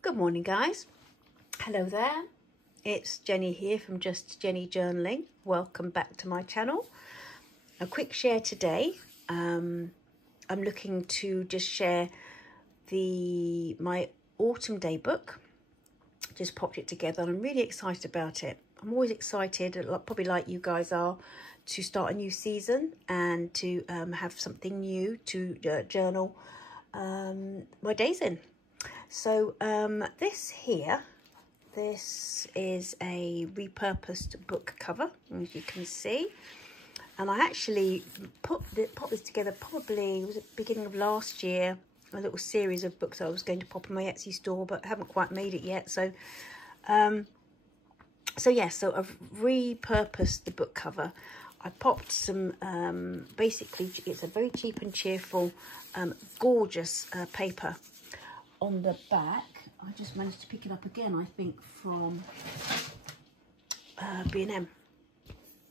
Good morning, guys. Hello there. It's Jenny here from Just Jenny Journaling. Welcome back to my channel. A quick share today. I'm looking to just share my autumn day book. Just popped it together and I'm really excited about it. I'm always excited, probably like you guys are, to start a new season and to have something new to journal my days in. So this is a repurposed book cover, as you can see. And I actually popped this together probably, it was at the beginning of last year, a little series of books I was going to pop in my Etsy store, but haven't quite made it yet. So I've repurposed the book cover. I popped some, basically it's a very cheap and cheerful, gorgeous paper on the back. I just managed to pick it up again, I think, from B&M.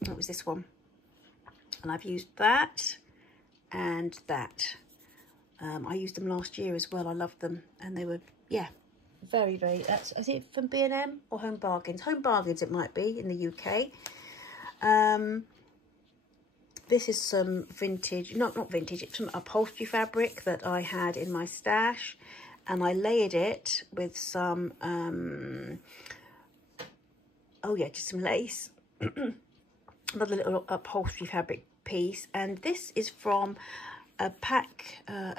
That was this one. And I've used that and that. I used them last year as well. I loved them. And they were, yeah, very, very... Is it from B&M or Home Bargains? Home Bargains it might be in the UK. This is some vintage, not vintage, it's some upholstery fabric that I had in my stash. And I layered it with some, just some lace. Another little upholstery fabric piece. And this is from a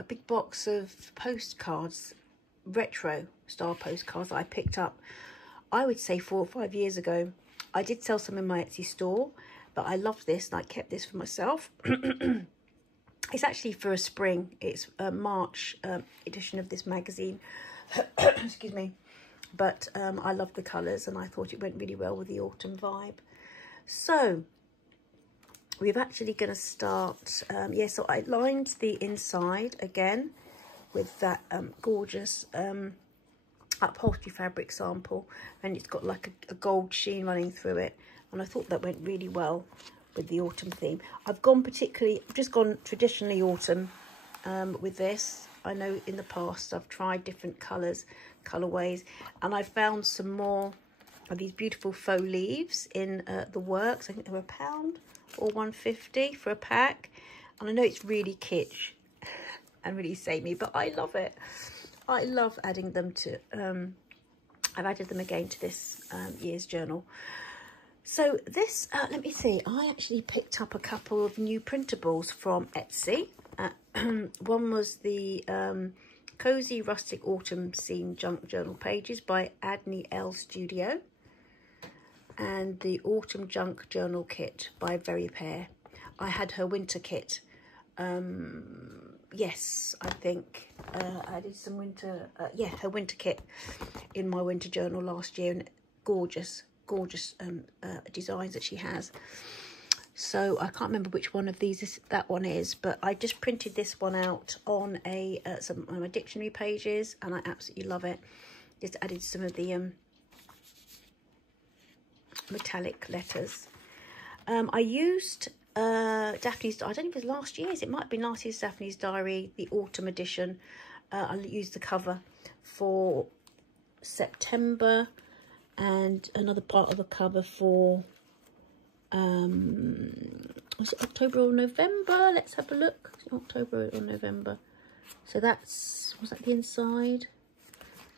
big box of postcards, retro style postcards that I picked up, I would say 4 or 5 years ago. I did sell some in my Etsy store, but I loved this and I kept this for myself. It's actually for a spring. It's a March edition of this magazine. Excuse me. But I love the colours and I thought it went really well with the autumn vibe. So we're actually going to start. So I lined the inside again with that gorgeous upholstery fabric sample. And it's got like a gold sheen running through it. And I thought that went really well with the autumn theme. I've just gone traditionally autumn with this. I know in the past I've tried different colorways, and I found some more of these beautiful faux leaves in the works. I think they were £1 or £1.50 for a pack, and I know it's really kitsch and really samey, but I love it. I love adding them to I've added them again to this year's journal. So this, let me see, I actually picked up a couple of new printables from Etsy. One was the Cozy Rustic Autumn Scene Junk Journal Pages by Adney L Studio. And the Autumn Junk Journal Kit by Very Pear. I had her winter kit. Yes, I think I did some winter, her winter kit in my winter journal last year. And gorgeous designs that she has. So I can't remember which one of these that one is, but I just printed this one out on some of my dictionary pages, and I absolutely love it. Just added some of the metallic letters. I used Daphnes. I don't know if it was last year's. It might have been last year's Daphnes Diary, the autumn edition. I used the cover for September. And another part of the cover for, was it October or November? Let's have a look. October or November. So was that the inside?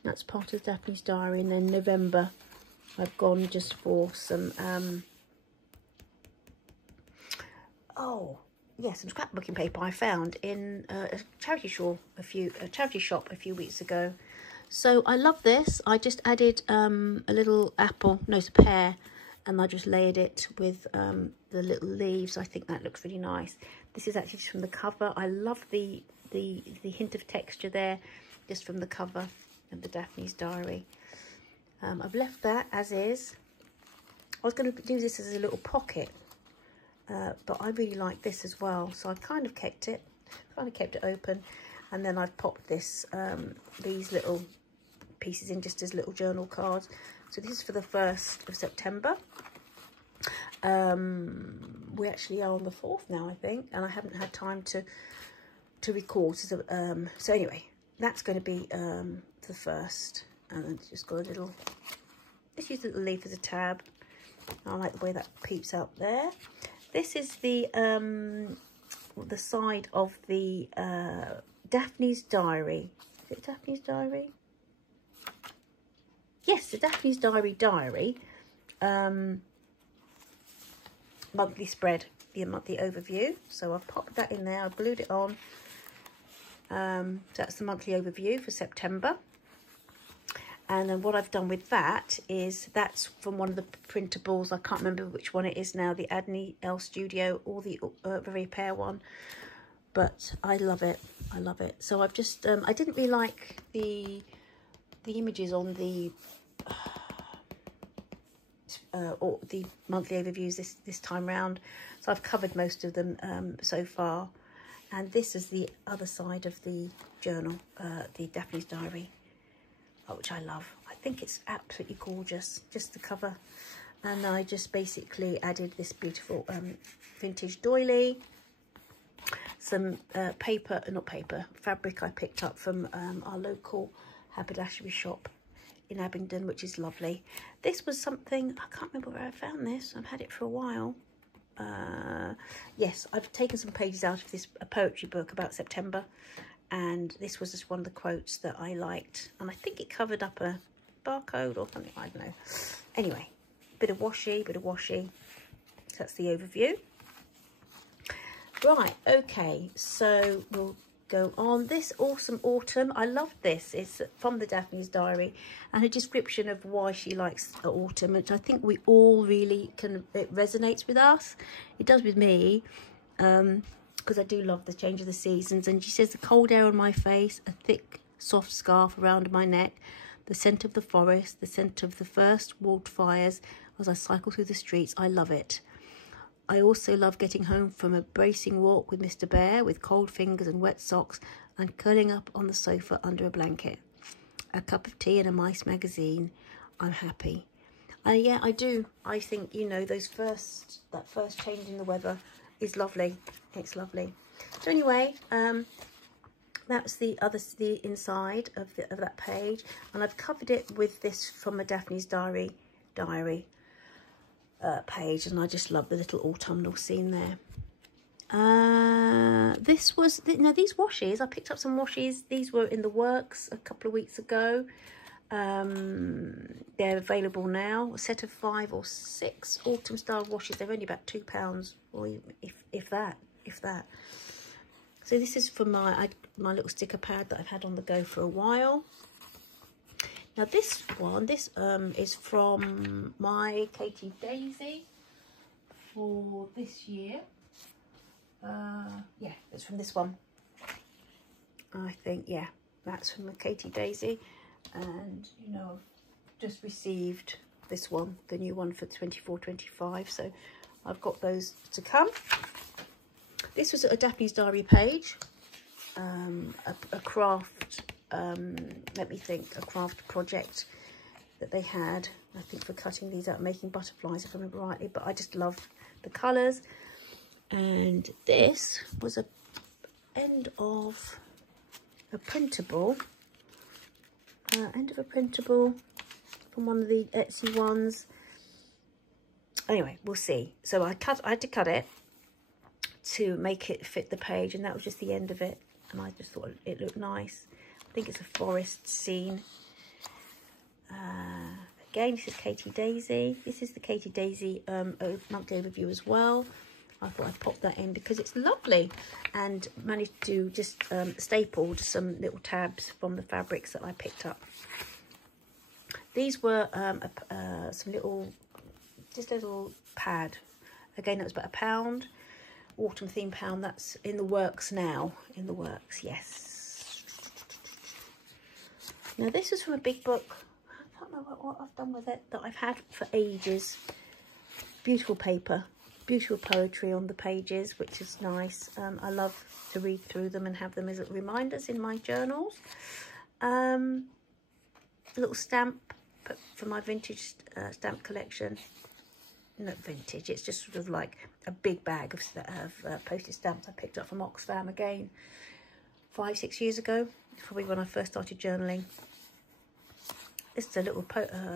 That's part of Daphnes Diary. And then November, I've gone just for some, some scrapbooking paper I found in a charity shop a few weeks ago. So I love this. I just added a little apple, no, it's a pear, and I just layered it with the little leaves. I think that looks really nice. This is actually just from the cover. I love the hint of texture there, just from the cover of the Daphnes Diary. I've left that as is. I was going to do this as a little pocket, but I really like this as well. So I've kind of kept it open, and then I've popped these little pieces in just as little journal cards. So this is for the 1st of September. We actually are on the 4th now, I think, and I haven't had time to record. So anyway, that's going to be the 1st and then it's just got a little, let's use a little leaf as a tab. I like the way that peeps out there. This is the side of the Daphnes diary. Is it Daphnes diary? Yes, the Daphnes diary. Monthly spread, the monthly overview. So I've popped that in there. I've glued it on. That's the monthly overview for September. And then what I've done with that is, that's from one of the printables. I can't remember which one it is now, the Adney L Studio or the Repurposed one. But I love it. I love it. So I've just, I didn't really like the images on the or the monthly overviews this time round. So I've covered most of them so far. And this is the other side of the journal, the Daphnes diary. Which I love. I think it's absolutely gorgeous, just the cover. And I just basically added this beautiful vintage doily, some fabric I picked up from our local haberdashery shop in Abingdon, which is lovely. This was something, I can't remember where I found this. I've had it for a while. Yes, I've taken some pages out of this poetry book about September. And this was just one of the quotes that I liked. And I think it covered up a barcode or something, I don't know. Anyway, bit of washi. So that's the overview. Right, okay, so we'll go on. This awesome autumn, I love this. It's from the Daphnes diary, and a description of why she likes autumn, which I think we all really it resonates with us. It does with me. Because I do love the change of the seasons. And she says, the cold air on my face, a thick soft scarf around my neck, the scent of the forest, the scent of the first wildfires as I cycle through the streets. I love it. I also love getting home from a bracing walk with Mr. Bear, with cold fingers and wet socks, and curling up on the sofa under a blanket. A cup of tea and a nice magazine. I'm happy. Yeah, I do. I think, you know, that first change in the weather is lovely. It's lovely. So anyway, that's the inside of that page, and I've covered it with this from a Daphnes diary page, and I just love the little autumnal scene there. This was these washes. I picked up some washes. These were in the works a couple of weeks ago. They're available now. A set of 5 or 6 autumn style washes. They're only about £2, or if that. So this is for my little sticker pad that I've had on the go for a while. Now this is from my Katie Daisy for this year. Yeah, it's from this one. I think, yeah, that's from the Katie Daisy. And, you know, I've just received this one, the new one for 24-25. So I've got those to come. This was a Daphnes diary page, a craft, let me think, a craft project that they had, I think, for cutting these out, making butterflies, if I remember rightly. But I just love the colours. And this was a end of a printable. End of a printable from one of the Etsy ones. Anyway, we'll see. So I had to cut it to make it fit the page, and that was just the end of it. And I just thought it looked nice. I think it's a forest scene. Again, this is Katie Daisy. This is the Katie Daisy monthly overview as well. I thought I'd pop that in because it's lovely, and managed to just stapled some little tabs from the fabrics that I picked up. These were some little pad. Again, that was about £1. Autumn theme pound. That's in the works now. In the works, yes. Now this is from a big book. I don't know what I've done with it, that I've had for ages. Beautiful paper. Beautiful poetry on the pages, which is nice. I love to read through them and have them as reminders in my journals. A little stamp for my vintage stamp collection. Not vintage, it's just sort of like a big bag of postage stamps I picked up from Oxfam again 5-6 years ago, probably when I first started journaling. This is a little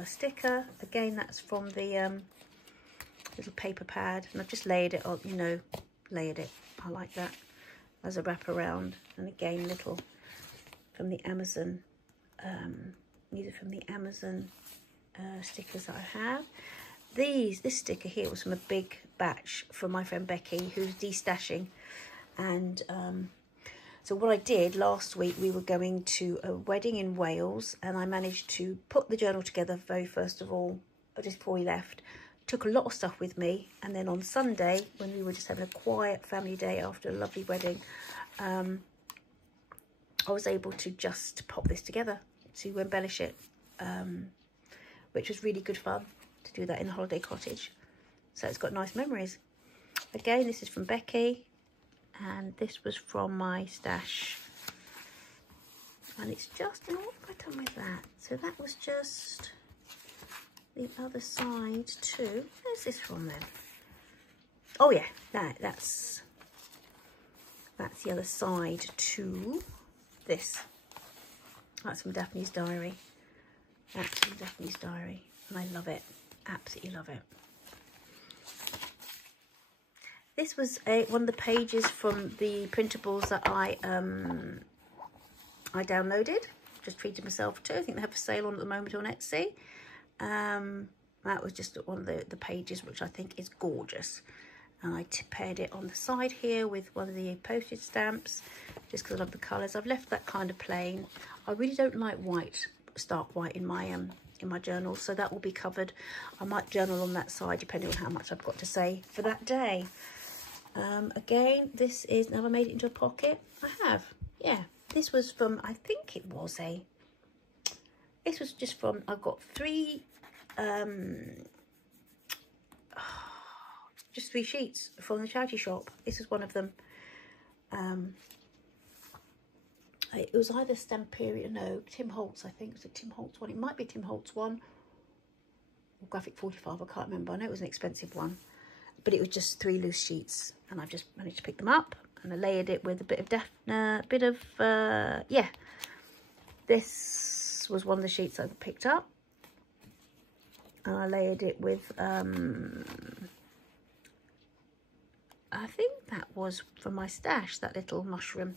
sticker. Again, that's from the little paper pad. And I've just layered it on, you know, layered it. I like that as a wraparound. And again, little from the Amazon. These are from the Amazon stickers that I have. This sticker here was from a big batch from my friend Becky, who's destashing. And so what I did last week, we were going to a wedding in Wales, and I managed to put the journal together very first of all, just before we left. Took a lot of stuff with me, and then on Sunday, when we were just having a quiet family day after a lovely wedding, I was able to just pop this together to embellish it, which was really good fun to do that in the holiday cottage. So it's got nice memories. Again, this is from Becky, and this was from my stash. And it's just, what have I done with that? So that was just the other side too. Where's this from then? Oh yeah, that's the other side to this. That's from Daphne's diary. That's from Daphne's diary, and I love it. Absolutely love it. This was one of the pages from the printables that I downloaded. Just treated myself to. I think they have a sale on at the moment on Etsy. That was just one of the pages, which I think is gorgeous. And I paired it on the side here with one of the postage stamps, just because I love the colours. I've left that kind of plain. I really don't like white, stark white in my journal, so that will be covered. I might journal on that side depending on how much I've got to say for that day. Again, this is, have I made it into a pocket? I have, yeah. This was from, I think it was this was just from, I've got just three sheets from the charity shop. This is one of them. It was either Stamperia, no, Tim Holtz, I think. Was it Tim Holtz one? It might be Tim Holtz one. Or Graphic 45, I can't remember. I know it was an expensive one. But it was just 3 loose sheets. And I've just managed to pick them up. And I layered it with a bit of Daphne, yeah. This was one of the sheets I picked up. And I layered it with, I think that was from my stash, that little mushroom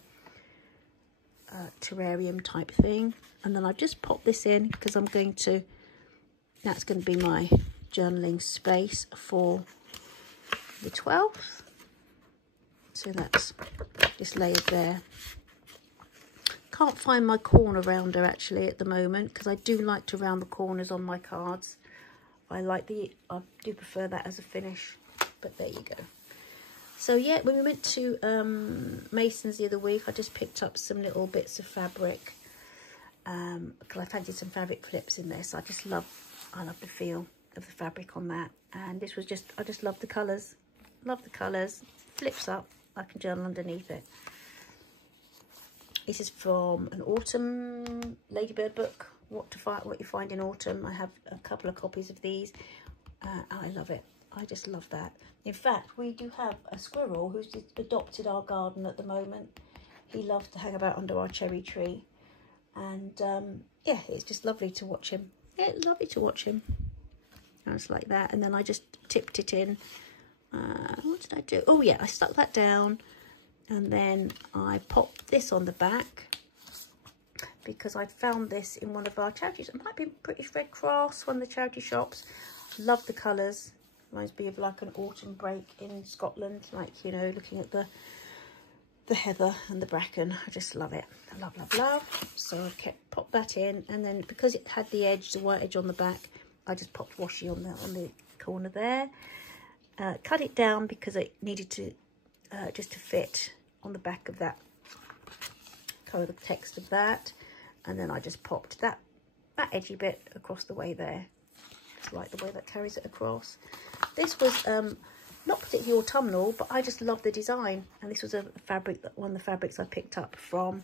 terrarium type thing. And then I've just popped this in because I'm going to, that's going to be my journaling space for the 12th. So that's just layered there. Can't find my corner rounder actually at the moment, because I do like to round the corners on my cards. I do prefer that as a finish, but there you go. So yeah, when we went to Mason's the other week, I just picked up some little bits of fabric, because I fancied some fabric clips in there. So I love the feel of the fabric on that. And this was just, I just love the colours. Love the colours. Flips up, I can journal underneath it. This is from an autumn Ladybird book, what you find in autumn. I have a couple of copies of these. I love it. I just love that. In fact, we do have a squirrel who's adopted our garden at the moment. He loves to hang about under our cherry tree. And yeah, it's just lovely to watch him. Yeah, lovely to watch him. And it's like that. And then I just tipped it in. What did I do? Oh yeah, I stuck that down. And then I popped this on the back, because I found this in one of our charities. It might be British Red Cross, one of the charity shops. Love the colours. Reminds me of like an autumn break in Scotland, like, you know, looking at the heather and the bracken. I just love it. I love, love, love. So I popped that in, and then because it had the edge, the white edge on the back, I just popped washi on the corner there. Cut it down because it needed to just to fit on the back of that, cover the text of that. And then I just popped that edgy bit across the way there. Just like the way that carries it across. This was not particularly autumnal, but I just love the design. And this was a fabric, one of the fabrics I picked up from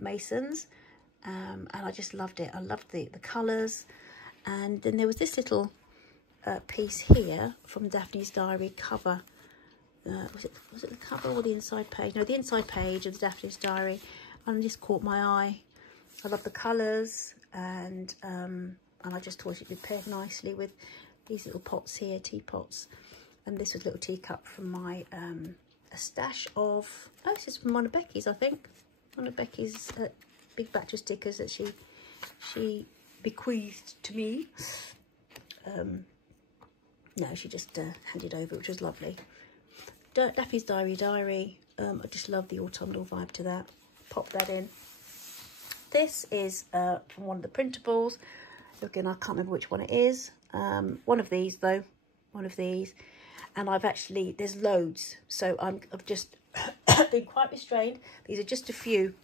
Mason's. And I just loved it. I loved the colours. And then there was this little piece here from Daphne's diary cover. Was it the cover or the inside page? No, the inside page of the Daphne's diary. And this caught my eye. I love the colours, and I just thought it would pair nicely with these little pots here, teapots. And this was a little teacup from my a stash of, oh, this is from one of Becky's, I think. One of Becky's big batch of stickers that she bequeathed to me. No, she just handed over, which was lovely. Daphne's Diary. I just love the autumnal vibe to that. Pop that in. This is from one of the printables. Again, I can't remember which one it is. One of these, though. One of these. And I've actually, there's loads. So I've just been quite restrained. These are just a few.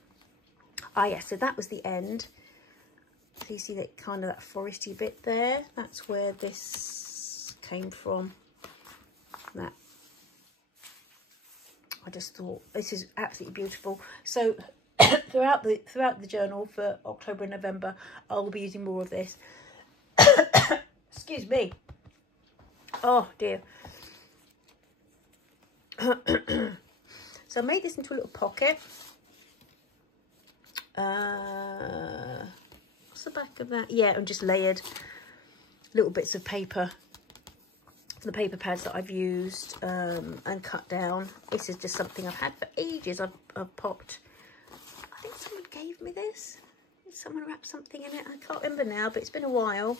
Ah, yes, so that was the end. So you see that kind of that foresty bit there. That's where this came from. That. I just thought this is absolutely beautiful. So throughout the journal for October and November, I will be using more of this. Excuse me. Oh dear. So I made this into a little pocket. What's the back of that? Yeah, and just layered little bits of paper. The paper pads that I've used and cut down. This is just something I've had for ages. I've popped. I think someone gave me this. Did someone wrap something in it? I can't remember now, but it's been a while.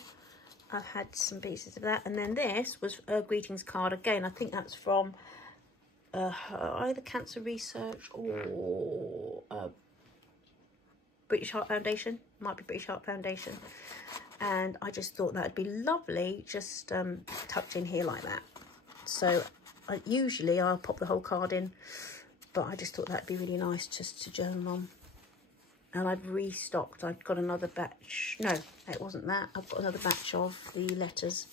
I've had some pieces of that. And then this was a greetings card. Again, I think that's from either Cancer Research or British Heart Foundation. Might be British Heart Foundation. And I just thought that would be lovely, just tucked in here like that. So usually I'll pop the whole card in, but I just thought that'd be really nice just to journal on. And I've restocked. I've got another batch. No, it wasn't that. I've got another batch of the letters.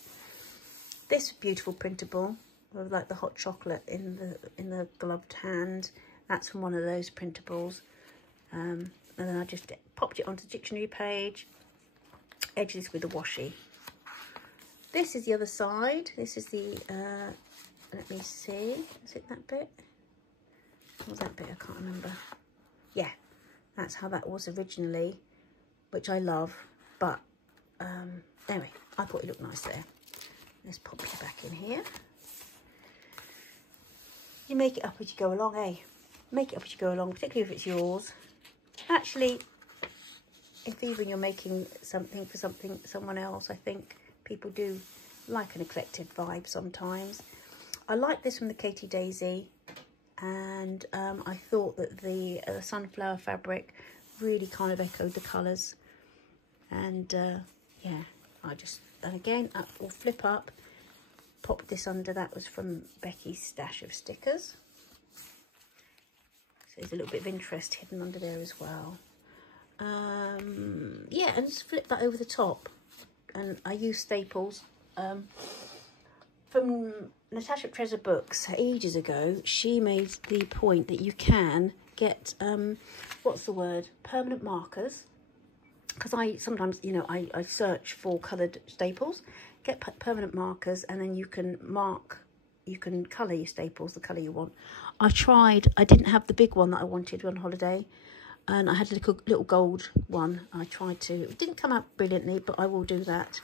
This beautiful printable with like the hot chocolate in the gloved hand. That's from one of those printables. And then I just popped it onto the dictionary page. Edge this with a washi. This is the other side. This is the let me see, is it that bit? What was that bit? I can't remember. Yeah, that's how that was originally, which I love. But anyway, I thought it looked nice there. Let's pop it back in here. You make it up as you go along, eh? Make it up as you go along, particularly if it's yours. Actually, if even you're making something for someone else, I think people do like an eclectic vibe sometimes. I like this from the Katie Daisy, and I thought that the sunflower fabric really kind of echoed the colours. And yeah, and again, up or flip up, pop this under. That was from Becky's stash of stickers. So there's a little bit of interest hidden under there as well. Yeah, and just flip that over the top. And I use staples from Natasha Treasure Books ages ago. She made the point that you can get what's the word, permanent markers, because I sometimes, you know, I search for coloured staples, get permanent markers, and then you can mark, you can colour your staples the colour you want. I didn't have the big one that I wanted on holiday, and I had a little gold one. It didn't come out brilliantly, but I will do that.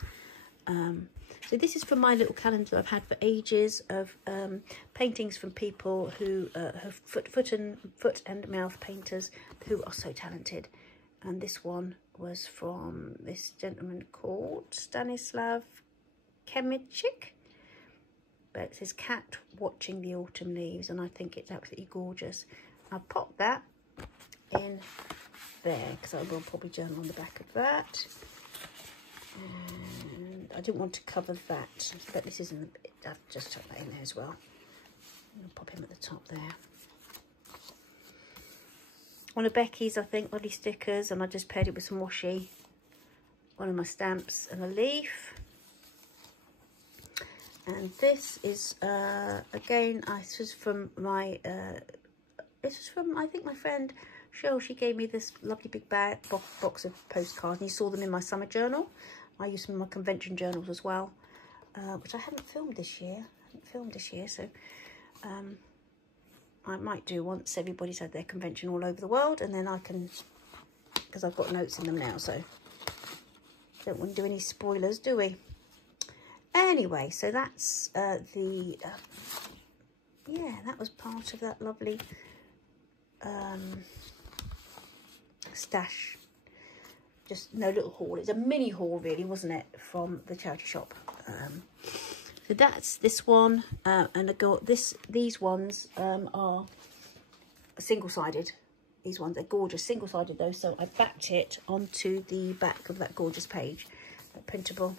So this is from my little calendar I've had for ages of paintings from people who have foot and mouth painters who are so talented. And this one was from this gentleman called Stanislav Kemichik. But it says cat watching the autumn leaves, and I think it's absolutely gorgeous. I'll pop that in there because I will probably journal on the back of that. And I didn't want to cover that, but this isn't the bit. I've just tucked that in there as well. I'll pop him at the top there. One of Becky's, I think, lovely stickers, and I just paired it with some washi. One of my stamps and a leaf. And this is again, this was from my I think my friend Cheryl. She gave me this lovely big box of postcards, and you saw them in my summer journal. I use them in my convention journals as well, which I haven't filmed this year. So I might do once everybody's had their convention all over the world, and then I can because I've got notes in them now, so don't want to do any spoilers, do we? Anyway, so that's yeah, that was part of that lovely stash. Just no little haul. It's a mini haul, really, wasn't it, from the charity shop. So that's this one, and I got these ones are single-sided. These ones are gorgeous, single-sided though. So I backed it onto the back of that gorgeous page, that printable.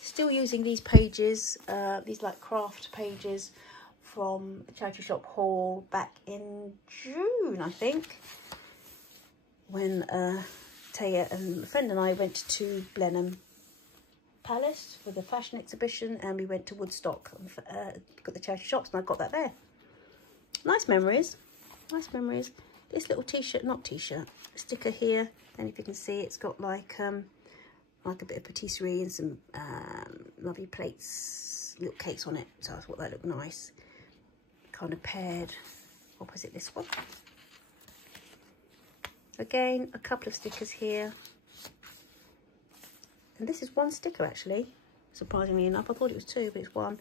Still using these pages, these like craft pages from the charity shop haul back in June, I think, when Taya and a friend and I went to Blenheim Palace for the fashion exhibition, and we went to Woodstock and got the charity shops, and I got that there. Nice memories, nice memories. This little t-shirt, not t-shirt, sticker here, and if you can see, it's got like a bit of patisserie and some lovely plates, little cakes on it. So I thought that looked nice. Kind of paired opposite this one. Again, a couple of stickers here. And this is one sticker, actually, surprisingly enough. I thought it was two, but it's one.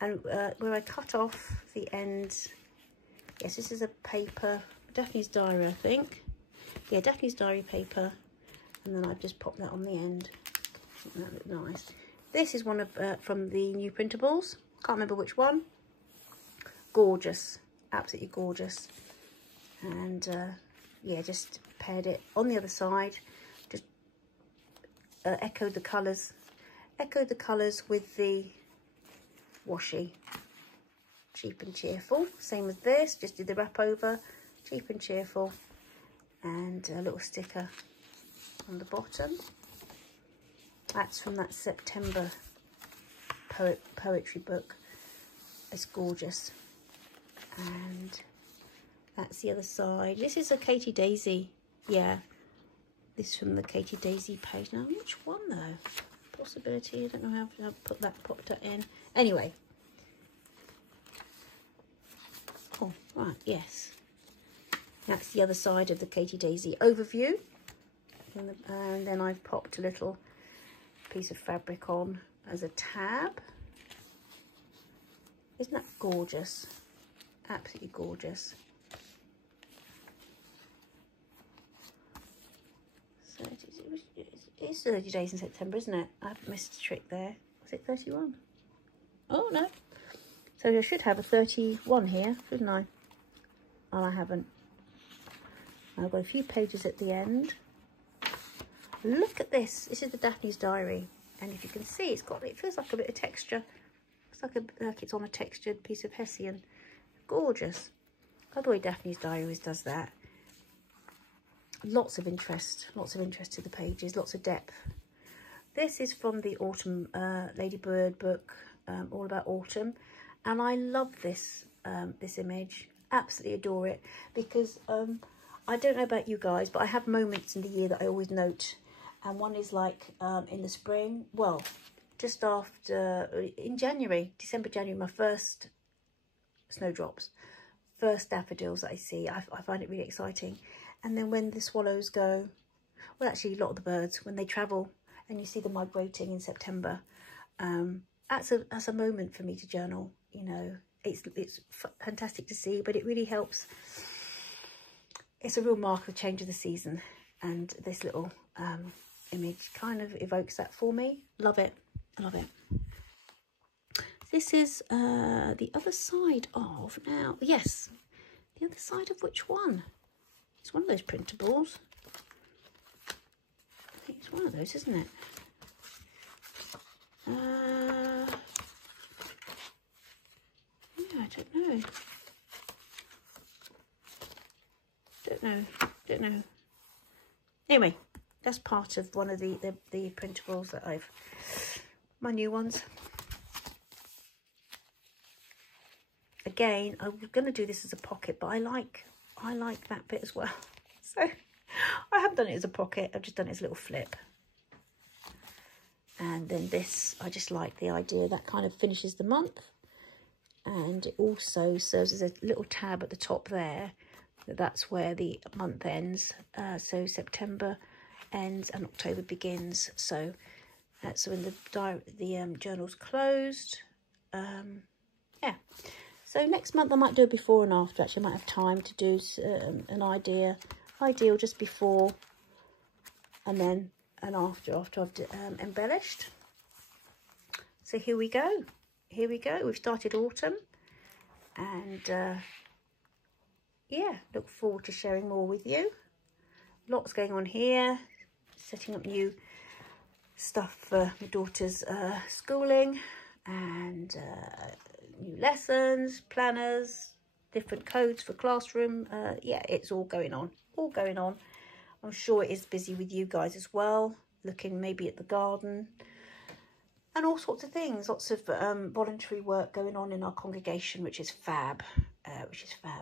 And where I cut off the end, yes, this is a paper, Daphne's diary, I think. Yeah, Daphne's diary paper. And then I've just popped that on the end. That looked nice. This is one of from the new printables. Can't remember which one. Gorgeous, absolutely gorgeous. And yeah, just paired it on the other side. Just echoed the colours. Echoed the colours with the washi. Cheap and cheerful. Same as this. Just did the wrap over. Cheap and cheerful. And a little sticker on the bottom. That's from that September poetry book. It's gorgeous. And that's the other side. This is a Katie Daisy. Yeah, this from the Katie Daisy page. Now, which one though? Possibility. I don't know how to put that in. Anyway. Oh, right. Yes. That's the other side of the Katie Daisy overview. And then I've popped a little piece of fabric on as a tab. Isn't that gorgeous? Absolutely gorgeous. So it's 30 days in September, isn't it? I've missed a trick there. Was it 31? Oh no. So I should have a 31 here, shouldn't I? Oh, I haven't. I've got a few pages at the end. Look at this. This is the Daphne's diary, and if you can see, it feels like a bit of texture. It's like it's on a textured piece of hessian. Gorgeous. By the way, Daphne's diary always does that. Lots of interest to the pages, lots of depth. This is from the autumn Ladybird book, all about autumn, and I love this this image. Absolutely adore it, because I don't know about you guys, but I have moments in the year that I always note. And one is like in the spring, well, just after, in January, December, January, my first snowdrops, first daffodils that I see. I find it really exciting. And then when the swallows go, well, actually a lot of the birds, when they travel and you see them migrating in September, that's a moment for me to journal. You know, it's fantastic to see, but it really helps. It's a real mark of change of the season, and this little image kind of evokes that for me. Love it. I love it. This is the other side of, now, yes, the other side of which one? It's one of those printables. I think it's one of those, isn't it? Yeah, I don't know. Don't know. Anyway, that's part of one of the printables that my new ones. Again, I was going to do this as a pocket, but I like that bit as well. So I haven't done it as a pocket. I've just done it as a little flip. And then this, I just like the idea that kind of finishes the month. And it also serves as a little tab at the top there that's where the month ends. So September ends and October begins. So that's when the journal's closed. Yeah. So next month I might do a before and after. Actually, I might have time to do an ideal just before and then and after I've embellished. So here we go. Here we go. We've started autumn, and yeah, look forward to sharing more with you. Lots going on here. Setting up new stuff for my daughter's schooling, and new lessons, planners, different codes for classroom. Yeah, it's all going on. All going on. I'm sure it is busy with you guys as well, looking maybe at the garden and all sorts of things. Lots of voluntary work going on in our congregation, which is fab.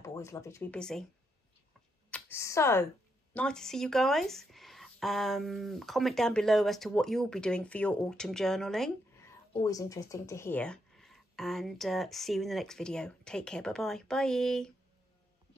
Always lovely to be busy. So, nice to see you guys. Comment down below as to what you'll be doing for your autumn journaling. Always interesting to hear. And see you in the next video. Take care. Bye-bye. Bye.